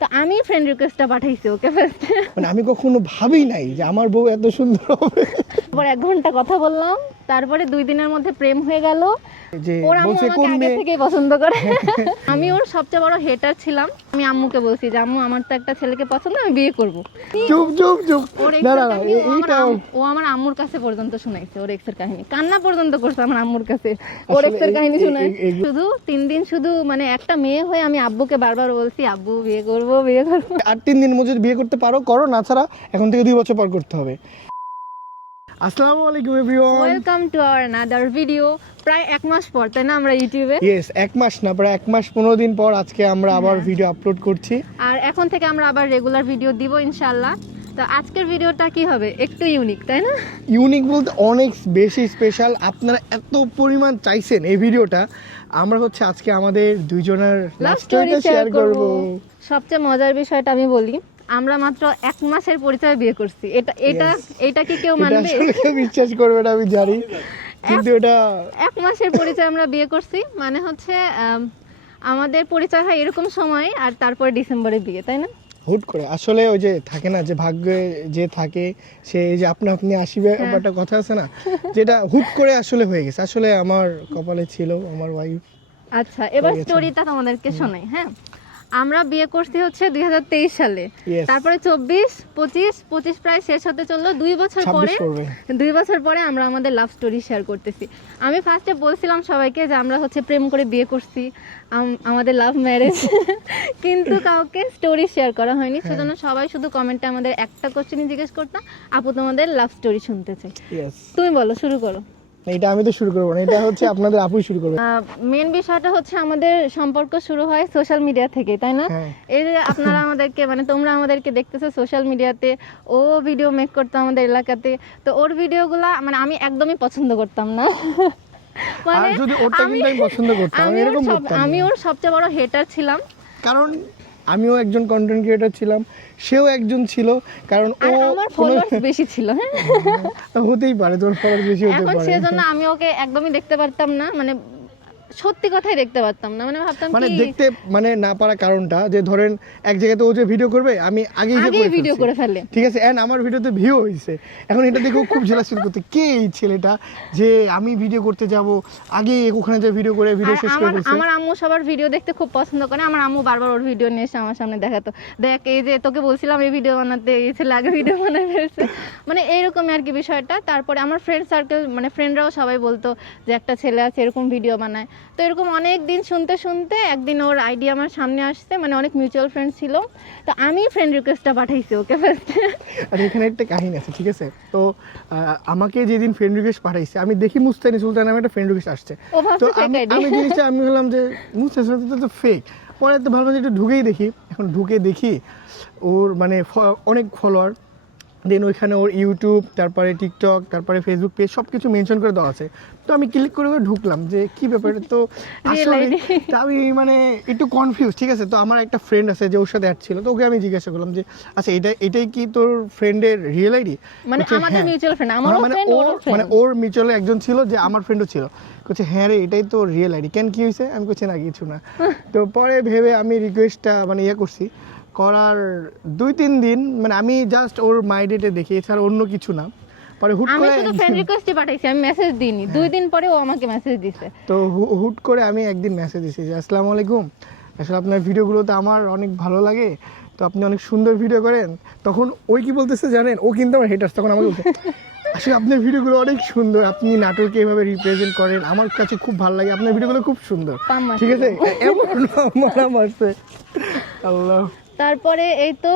তো আমি ফ্রেন্ড রিকোয়েস্টটা পাঠাইছি ওকে ফার্স্ট মানে আমি কখনো ভাবি নাই যে আমার বউ এত সুন্দর হবে। তারপর এক ঘণ্টা কথা বললাম তারপরে দুই দিনের মধ্যে প্রেম হয়ে গেল। ওর আমাকে আগে থেকেই পছন্দ করে। আমি ওর সবচেয়ে বড় হেটার ছিলাম। আমি আম্মুকে বলছি যে আম্মু আমার তো একটা ছেলেকে পছন্দ আমি বিয়ে করব। চুপ চুপ চুপ। ও আমার আম- আম্মুর কাছে পর্যন্ত শুনাইছে ওর এক্সের কাহিনী। কান্না পর্যন্ত করছে আমার আম্মুর কাছে। ওর এক্সের কাহিনী শুনাই শুধু তিন দিন শুধু মানে একটা মেয়ে হয়ে আমি আব্বুকে বারবার বলছি আব্বু বিয়ে করব বিয়ে করব। আর তিন দিন মধ্যে বিয়ে করতে পারো করো না ছাড়া এখন থেকে দুই বছর পর করতে হবে। আসসালামু আলাইকুম everyone welcome to our another video প্রায় এক মাস পর তাই না আমরা ইউটিউবে ইয়েস এক মাস না প্রায় এক মাস পনেরো দিন পর আজকে আমরা আবার ভিডিও আপলোড করছি। আর এখন থেকে আমরা আবার রেগুলার ভিডিও দিব ইনশাল্লাহ তো আজকের ভিডিওটা কি হবে? একটু ইউনিক তাই না? ইউনিক বলতে অনেক বেশি স্পেশাল আপনারা এত পরিমাণ চাইছেন এই ভিডিওটা আমরা হচ্ছে আজকে আমাদের দুইজনের লাভ লাভ স্টোরিটা শেয়ার করব। সবচেয়ে মজার বিষয়টা আমি বলি আমরা মাত্র এক মাসের পরিচয়ে বিয়ে করছি। এটা এটা এটা কি কেউ মানবে? বিশ্বাস করবে না আমি জানি। কিন্তু এটা এক মাসের পরিচয় আমরা বিয়ে করছি মানে হচ্ছে আমাদের পরিচয় হয় এরকম সময় আর তারপরে ডিসেম্বরে বিয়ে তাই না? হুট করে। আসলে ওই যে থাকে না যে ভাগ্যে যে থাকে সে যে আপনা আপনি আসিবে হ্যাঁ। একটা কথা আছে না যেটা হুট করে আসলে হয়ে গেছে। আসলে আমার কপালে ছিল আমার ওয়াইফ আচ্ছা এবার হয়ে। স্টোরিটা তোমাদেরকে শোনাই হ্যাঁ? আমরা বিয়ে করছি হচ্ছে দুই হাজার তেইশ সালে। তারপরে চব্বিশ পঁচিশ পঁচিশ প্রায় শেষ হতে চলল। দুই বছর পরে দুই বছর পরে আমরা আমাদের লাভ স্টোরি শেয়ার করতেছি। আমি ফার্স্টে বলছিলাম সবাইকে যে আমরা হচ্ছে প্রেম করে বিয়ে করছি আম- আমাদের লাভ ম্যারেজ কিন্তু কাউকে স্টোরি শেয়ার করা হয়নি। হ্যাঁ। সেজন্য সবাই শুধু কমেন্টে আমাদের একটা কোশ্চেনই জিজ্ঞেস করতাম আপু তোমাদের লাভ স্টোরি শুনতে চাই? তুমি বলো শুরু করো। এটা আমি তো শুরু করব না এটা হচ্ছে আপনাদের আপুই শুরু করবে। মেন বিষয়টা হচ্ছে আমাদের সম্পর্ক শুরু হয় সোশ্যাল মিডিয়া থেকে তাই না? হ্যাঁ। এই যে আপনারা আমাদেরকে মানে তোমরা আমাদেরকে দেখতেছো সোশ্যাল মিডিয়াতে ও ভিডিও মেক করতো আমাদের এলাকাতে তো ওর ভিডিওগুলা মানে আমি একদমই পছন্দ করতাম না। মানে আমি ওর সবচেয়ে বড় হেটার ছিলাম। কারণ আমিও একজন কন্টেন্ট ক্রিয়েটর ছিলাম সেও একজন ছিল কারণ ও আমার ফলোয়ার্স বেশি ছিল হ্যাঁ। হতেই পারে তোর ফলোয়ার্স বেশি হতে পারে। এখন সেজন্য আমি ওকে একদমই দেখতে পারতাম না মানে সত্যি কথাই দেখতে পারতাম না। মানে ভাবতাম মানে দেখতে মানে না পারার কারণটা যে ধরেন এক জায়গাতে ও যে ভিডিও করবে আমি আগে ভিডিও করে ফেলে ঠিক আছে এন্ড আমার ভিডিওতে ভিউ হয়েছে। এখন এটা দেখেও খুব জেলাস ফিল করতে কে এই ছেলেটা যে আমি ভিডিও করতে যাব? আগে ওখানে যে ভিডিও করে ভিডিও শেষ করে আমার আমার আম্মু সবার ভিডিও দেখতে খুব পছন্দ করে আমার আম্মু বারবার ওর ভিডিও নিয়ে এসে আমার সামনে দেখাতো। দেখ এই যে তোকে বলছিলাম এই ভিডিও বানাতে এই ছেলে আগে ভিডিও বানায় ফেলছে। মানে এইরকমই আর কি বিষয়টা। তারপরে আমার ফ্রেন্ড সার্কেল মানে ফ্রেন্ডরাও সবাই বলতো যে একটা ছেলে আছে এরকম ভিডিও বানায়। তো এরকম অনেক দিন শুনতে শুনতে একদিন ওর আইডিয়া আমার সামনে আসছে মানে অনেক মিউচুয়াল ফ্রেন্ড ছিল। তো আমি ফ্রেন্ড রিকোয়েস্টটা পাঠাইছি ওকে ফার্স্ট আর এখানে একটা কাহিনী আছে ঠিক আছে? তো আমাকে যেদিন ফ্রেন্ড রিকোয়েস্ট পাঠাইছে আমি দেখি মুস্তানি সুলতান নামে একটা ফ্রেন্ড রিকোয়েস্ট আসছে। তো আমি জিনিসটা আমি বললাম যে মুস্তানি সুলতান তো ফেক পরে তো ভালো একটু ঢুকেই দেখি। এখন ঢুকে দেখি ওর মানে অনেক ফলোয়ার দেন ওইখানে ওর ইউটিউব তারপরে টিকটক তারপরে ফেসবুক পেজ সব কিছু মেনশন করে দেওয়া আছে। তো আমি ক্লিক করে করে ঢুকলাম যে কি ব্যাপার? তো আমি মানে একটু কনফিউজ ঠিক আছে? তো আমার একটা ফ্রেন্ড আছে যে ওর সাথে অ্যাড ছিল তো ওকে আমি জিজ্ঞাসা করলাম যে আচ্ছা এটা এটাই কি তোর ফ্রেন্ডের রিয়েল আইডি মানে আমাদের মিউচুয়াল ফ্রেন্ড আমারও মানে ফ্রেন্ড ওর মানে ওর মিউচুয়ালে একজন ছিল যে আমার ফ্রেন্ডও ছিল। বলছে হ্যাঁ রে এটাই তো রিয়েল আইডি কেন কি হয়েছে আমি বলছি না কিছু না। তো পরে ভেবে আমি রিকোয়েস্টটা মানে ইয়ে করছি। করার দুই তিন দিন মানে আমি জাস্ট ওর মাইডেটে দেখি এছাড়া অন্য কিছু না। পরে হুট করে আমি শুধু ফ্রেন্ড রিকোয়েস্টই পাঠাইছি আমি মেসেজ দিইনি। দুই দিন পরে ও আমাকে মেসেজ দিছে। তো হুট করে আমি একদিন মেসেজ দিয়েছি যে আসসালামু আলাইকুম। আসলে আপনার ভিডিওগুলো তো আমার অনেক ভালো লাগে। তো আপনি অনেক সুন্দর ভিডিও করেন। তখন ওই কি বলতেছে জানেন? ও কিন্তু আমার হেটার্স তখন আমাকে আসলে আপনার ভিডিওগুলো অনেক সুন্দর। আপনি নাটককে এভাবে রিপ্রেজেন্ট করেন। আমার কাছে খুব ভালো লাগে। আপনার ভিডিওগুলো খুব সুন্দর। ঠিক আছে? এমন মারা মারছে আল্লাহ। তারপরে এই তো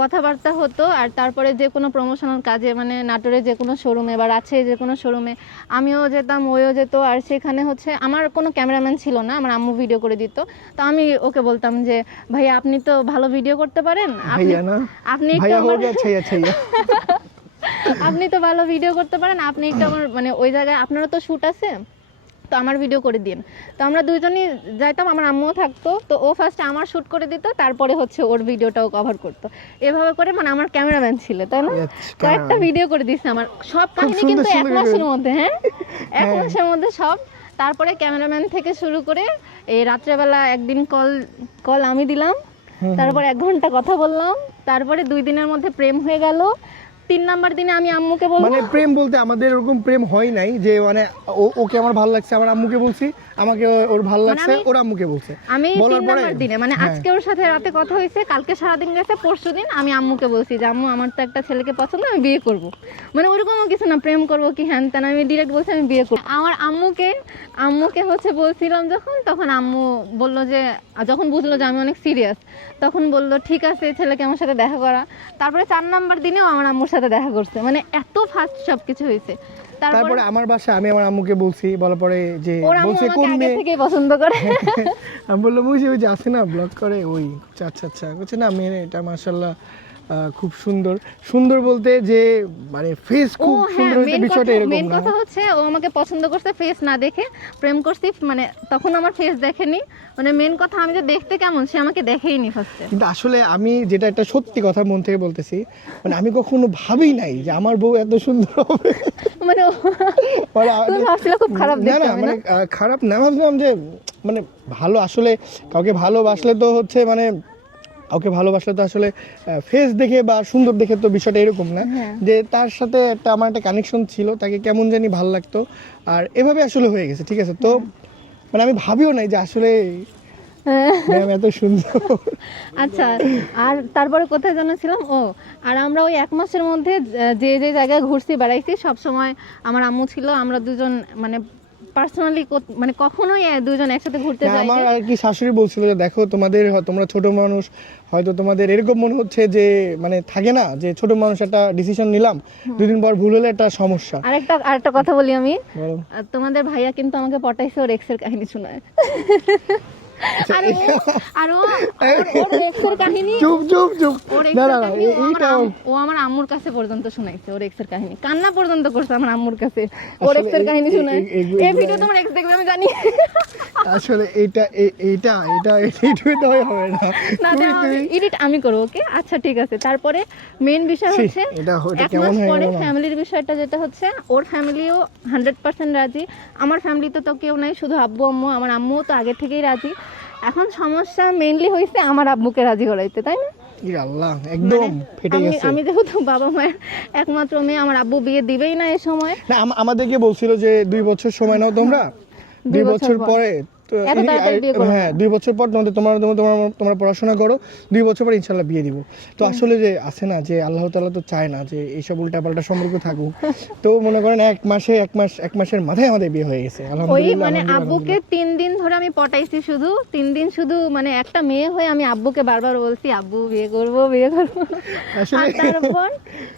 কথাবার্তা হতো আর তারপরে যে কোনো প্রমোশনাল কাজে মানে নাটোরে যে কোনো শোরুমে বা আছে যে কোনো শোরুমে আমিও যেতাম ওইও যেত আর সেখানে হচ্ছে আমার কোনো ক্যামেরাম্যান ছিল না আমার আম্মু ভিডিও করে দিত। তো আমি ওকে বলতাম যে ভাইয়া আপনি তো ভালো ভিডিও করতে পারেন? আপনি আপনি তো ভালো ভিডিও করতে পারেন আপনি একটু আমার মানে ওই জায়গায় আপনারও তো শ্যুট আছে? তো আমার ভিডিও করে দিন। তো আমরা দুইজনই যাইতাম আমার আম্মুও থাকতো তো ও ফার্স্ট আমার শ্যুট করে দিত তারপরে হচ্ছে ওর ভিডিওটাও কভার করতো। এভাবে করে মানে আমার ক্যামেরাম্যান ছিল তাই না? কয়েকটা ভিডিও করে দিচ্ছে আমার। সব কাহিনী কিন্তু এক মাসের মধ্যে হ্যাঁ? এক হ্যাঁ। মাসের মধ্যে সব। তারপরে ক্যামেরাম্যান থেকে শুরু করে এই রাত্রেবেলা একদিন কল কল আমি দিলাম। তারপর এক ঘণ্টা কথা বললাম। তারপরে দুই দিনের মধ্যে প্রেম হয়ে গেল। তিন নাম্বার দিনে আমি আম্মুকে বলব। মানে প্রেম বলতে আমাদের ওরকম প্রেম হয় নাই যে মানে ওকে আমার ভালো লাগছে আমার আম্মুকে বলছি আমাকে ওর ভালো লাগছে মানে ওর আম্মুকে বলছে। আমি তিন নাম্বার দিনে মানে হ্যাঁ। আজকে ওর সাথে রাতে কথা হয়েছে কালকে সারাদিন গেছে পরশু দিন আমি আম্মুকে বলছি যে আম্মু আমার তো একটা ছেলেকে পছন্দ আমি বিয়ে করব। মানে ওরকমও কিছু না প্রেম করব কি হ্যান ত্যান আমি ডিরেক্ট বলছি আমি বিয়ে করব। আমার আম্মুকে আম্মুকে হচ্ছে বলছিলাম যখন তখন আম্মু বলল যে যখন বুঝলো যে আমি অনেক সিরিয়াস তখন বলল ঠিক আছে ছেলেকে আমার সাথে দেখা করা। তারপরে চার নাম্বার দিনেও আমার আম্মুর সাথে দেখা করছে। মানে এত ফাস্ট সব কিছু হয়েছে। তারপরে আমার বাসা আমি আমার আম্মুকে বলছি বলার পরে যে বলছে কোন মেয়ে? থেকে পছন্দ করে। আমি বললাম ওই যে ওই যে আছে না ব্লক করে ওই আচ্ছা আচ্ছা বলছে না মেয়ে এটা মার্শাল্লাহ খুব সুন্দর। সুন্দর বলতে যে মানে ফেস খুব হ্যাঁ সুন্দর হয়েছে বিষয়টা এরকম মেন কথা হচ্ছে ও আমাকে পছন্দ করছে ফেস না দেখে প্রেম করছি মানে তখন আমার ফেস দেখেনি। মানে মেন কথা আমি যে দেখতে কেমন সে আমাকে দেখেইনি ফার্স্টে কিন্তু আসলে আমি যেটা একটা সত্যি কথা মন থেকে বলতেছি মানে আমি কখনো ভাবি নাই যে আমার বউ এত সুন্দর হবে। মানে মানে খুব খারাপ না না মানে খারাপ না ভাবছিলাম যে মানে ভালো আসলে কাউকে ভালোবাসলে তো হচ্ছে মানে কাউকে ভালোবাসলে তো আসলে ফেস দেখে বা সুন্দর দেখে তো বিষয়টা এরকম না হ্যাঁ। যে তার সাথে একটা আমার একটা কানেকশন ছিল তাকে কেমন জানি ভালো লাগতো আর এভাবে আসলে হয়ে গেছে ঠিক আছে তো মানে আমি ভাবিও নাই যে আসলে। ম্যাম এত সুন্দর আচ্ছা আর তারপরে কোথায় যেন ছিলাম ও আর আমরা ওই এক মাসের মধ্যে যে যে জায়গায় ঘুরছি বেড়াইছি সব সময় আমার আম্মু ছিল আমরা দুজন মানে পার্সোনালি মানে কখনোই দুজন একসাথে ঘুরতে যায় যাই আমার আর কি শাশুড়ি বলছিল যে দেখো তোমাদের তোমরা ছোট মানুষ হয়তো তোমাদের এরকম মনে হচ্ছে যে মানে থাকে না যে ছোট মানুষ একটা ডিসিশন নিলাম দুদিন পর ভুল হলে একটা সমস্যা। আরেকটা আরেকটা কথা বলি আমি। তোমাদের ভাইয়া কিন্তু আমাকে পটাইছে ওর এক্সের কাহিনী শোনায়। আর ও- ওর- ওর এক্সের কাহিনী চুপ চুপ চুপ। না না না কাহিনী এ- ও আমার এইটা ও আমার আম্মুর কাছে পর্যন্ত শোনাইছে ওর এক্সের কাহিনী। কান্না পর্যন্ত করছে আমার আম্মুর কাছে ওর এক্সের কাহিনী এই- এই- ভিডিও তোমার এক্স দেখবে আমি জানি। আসলে এইটা এ- এটা এইটুকু তো হবে না। না তুমি- দেওয়া তুমি- এডিট আমি করব ওকে আচ্ছা ঠিক আছে। তারপরে মেন বিষয় হচ্ছে এটা কেমন পরে ফ্যামিলির বিষয়টা যেটা হচ্ছে ওর ফ্যামিলিও হান্ড্রেড পার্সেন্ট রাজি। আমার ফ্যামিলিতে তো কেউ নাই শুধু আব্বু আম্মু আমার আম্মুও তো আগে থেকেই রাজি। এখন সমস্যা মেইনলি হয়েছে আমার আব্বুকে রাজি করাইতে তাই না? আল্লাহ একদম মানে ফেটে আমি গেছে। আমি যেহেতু বাবা মায়ের একমাত্র মেয়ে আমার আব্বু বিয়ে দিবেই না এই সময়। না আম- আমাদেরকে বলছিল যে দুই বছর সময় নাও তোমরা। দুই বছর পর। হ্যাঁ দুই বছর পর তোমাদের তোমার তোমার পড়াশোনা করো দুই বছর পর ইনশাল্লাহ বিয়ে দিব। তো আসলে যে আছে না যে আল্লাহ তাআলা তো চায় না যে এইসব উল্টাপাল্টা সম্পর্ক থাকুক। তো মনে করেন এক মাসে এক মাস এক মাসের মাথায় আমাদের বিয়ে হয়ে গেছে। আলহামদুলিল্লাহ মানে আব্বুকে তিন দিন ধরে আমি পটাইছি শুধু তিন দিন শুধু মানে একটা মেয়ে হয়ে আমি আব্বুকে বারবার বলছি আব্বু বিয়ে করব বিয়ে করব। তারপর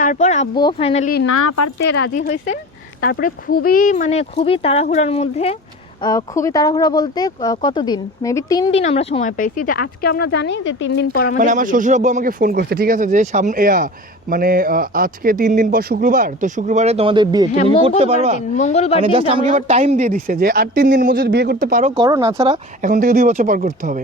তারপর আব্বুও ফাইনালি না পারতে রাজি হয়েছে তারপরে খুবই মানে খুবই তাড়াহুড়ার মধ্যে খুবই তাড়াহুড়া বলতে কতদিন? মেবি তিন দিন আমরা সময় পাইছি। যে আজকে আমরা জানি যে তিন দিন পর মানে আমাদের আমার বিয়ে। শ্বশুর আব্বু আমাকে ফোন করছে ঠিক আছে? যে সামনে মানে আজকে তিন দিন পর শুক্রবার তো শুক্রবারে তোমাদের বিয়ে। হ্যাঁ তুমি করতে পারবা? মঙ্গলবার মানে জাস্ট আমাকে। এবার টাইম দিয়ে দিছে যে আর তিন দিন মধ্যে বিয়ে করতে পারো করো না ছাড়া এখন থেকে দুই বছর পর করতে হবে।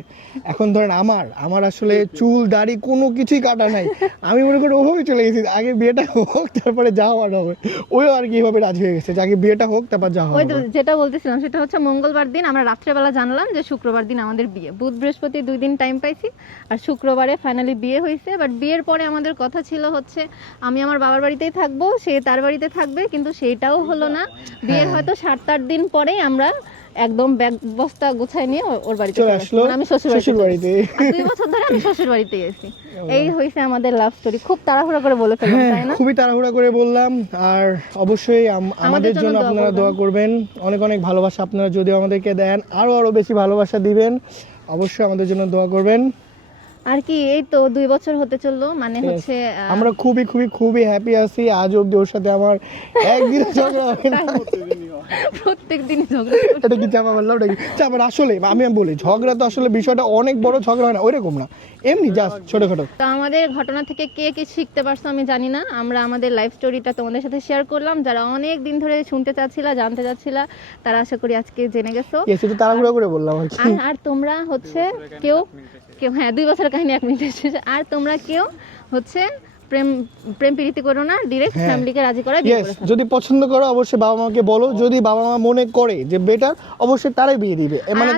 এখন ধরেন আমার আমার আসলে চুল দাড়ি কোনো কিছুই কাটা নাই। আমি মনে করি ওভাবে চলে গেছি আগে বিয়েটা হোক তারপরে যা হওয়ার হবে। ওই আর কি এভাবে রাজি হয়ে গেছে যে আগে বিয়েটা হোক তারপর যা হবে। যেটা বলতেছিলাম সেটা হচ্ছে মঙ্গলবার দিন আমরা রাত্রেবেলা জানলাম যে শুক্রবার দিন আমাদের বিয়ে। বুধ বৃহস্পতি দুই দিন টাইম পাইছি আর শুক্রবারে ফাইনালি বিয়ে হয়েছে বাট বিয়ের পরে আমাদের কথা ছিল হচ্ছে আমি আমার বাবার বাড়িতেই থাকব সে তার বাড়িতে থাকবে কিন্তু সেটাও হলো না। বিয়ের হ্যাঁ। হয়তো সাত আট দিন পরেই আমরা একদম ব্যাগ বস্তা গুছাই নিয়ে ওর- বাড়িতে চলে চলে আসলো আমি শ্বশুর বাড়িতে দুই বছর ধরে আমি শ্বশুর বাড়িতে গেছি এই হয়েছে আমাদের লাভ স্টোরি খুব তাড়াহুড়া করে বলে ফেললাম হ্যাঁ তাই না? খুবই তাড়াহুড়া করে বললাম। আর অবশ্যই আমাদের জন্য আপনারা দোয়া করবেন। অনেক অনেক ভালোবাসা আপনারা যদিও আমাদেরকে দেন আরও আরও বেশি ভালোবাসা দিবেন অবশ্যই আমাদের জন্য দোয়া করবেন। আর কি এই তো দুই বছর হতে চলল মানে হচ্ছে আমরা খুবই খুবই খুবই হ্যাপি আছি। আজ অব্দি ওর সাথে আমার একদিন ঝগড়া হয় না। প্রত্যেক দিন ঝগড়া। এটা কি চাপা বললাম ওটা কি চাপা আসলে আমি আমি বলি ঝগড়া তো আসলে বিষয়টা অনেক বড় ঝগড়া হয় না ওইরকম না। এমনি জাস্ট ছোটখাটো। তো আমাদের ঘটনা থেকে কে কি শিখতে পারছ আমি জানি না। আমরা আমাদের লাইফ স্টোরিটা তোমাদের সাথে শেয়ার করলাম। যারা অনেক দিন ধরে শুনতে চাচ্ছিলা জানতে চাচ্ছিলা তারা আশা করি আজকে জেনে গেছো। ইয়েস একটু তাড়াহুড়া করে বললাম আর তোমরা হচ্ছে কেউ কেউ হ্যাঁ দুই বছরের কাহিনী এক মিনিটে। শেষ আর তোমরা কেউ হচ্ছে প্রেম প্রেম প্রীতি করো না ডিরেক্ট হ্যাঁ। ফ্যামিলিকে রাজি করা বিয়ে করে যদি পছন্দ করো অবশ্যই বাবা মাকে বলো যদি বাবা মা মনে করে যে বেটার অবশ্যই তারাই বিয়ে দিবে। মানে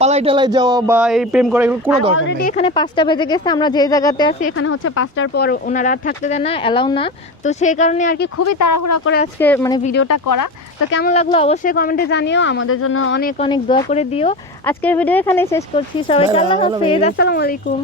পালাই টালাই যাওয়া বা এই প্রেম করা এগুলো কোনো দরকার অলরেডি এখানে পাঁচটা বেজে গেছে আমরা যে জায়গাতে আছি এখানে হচ্ছে পাঁচটার পর ওনারা আর থাকতে দেয় না এলাও না। তো সেই কারণে আর কি খুবই তাড়াহুড়া করে আজকে মানে ভিডিওটা করা। তো কেমন লাগল অবশ্যই কমেন্টে জানিও আমাদের জন্য অনেক অনেক দোয়া করে দিও। আজকের ভিডিও এখানে শেষ করছি সবাইকে আল্লাহ হাফেজ। আসসালামু আলাইকুম।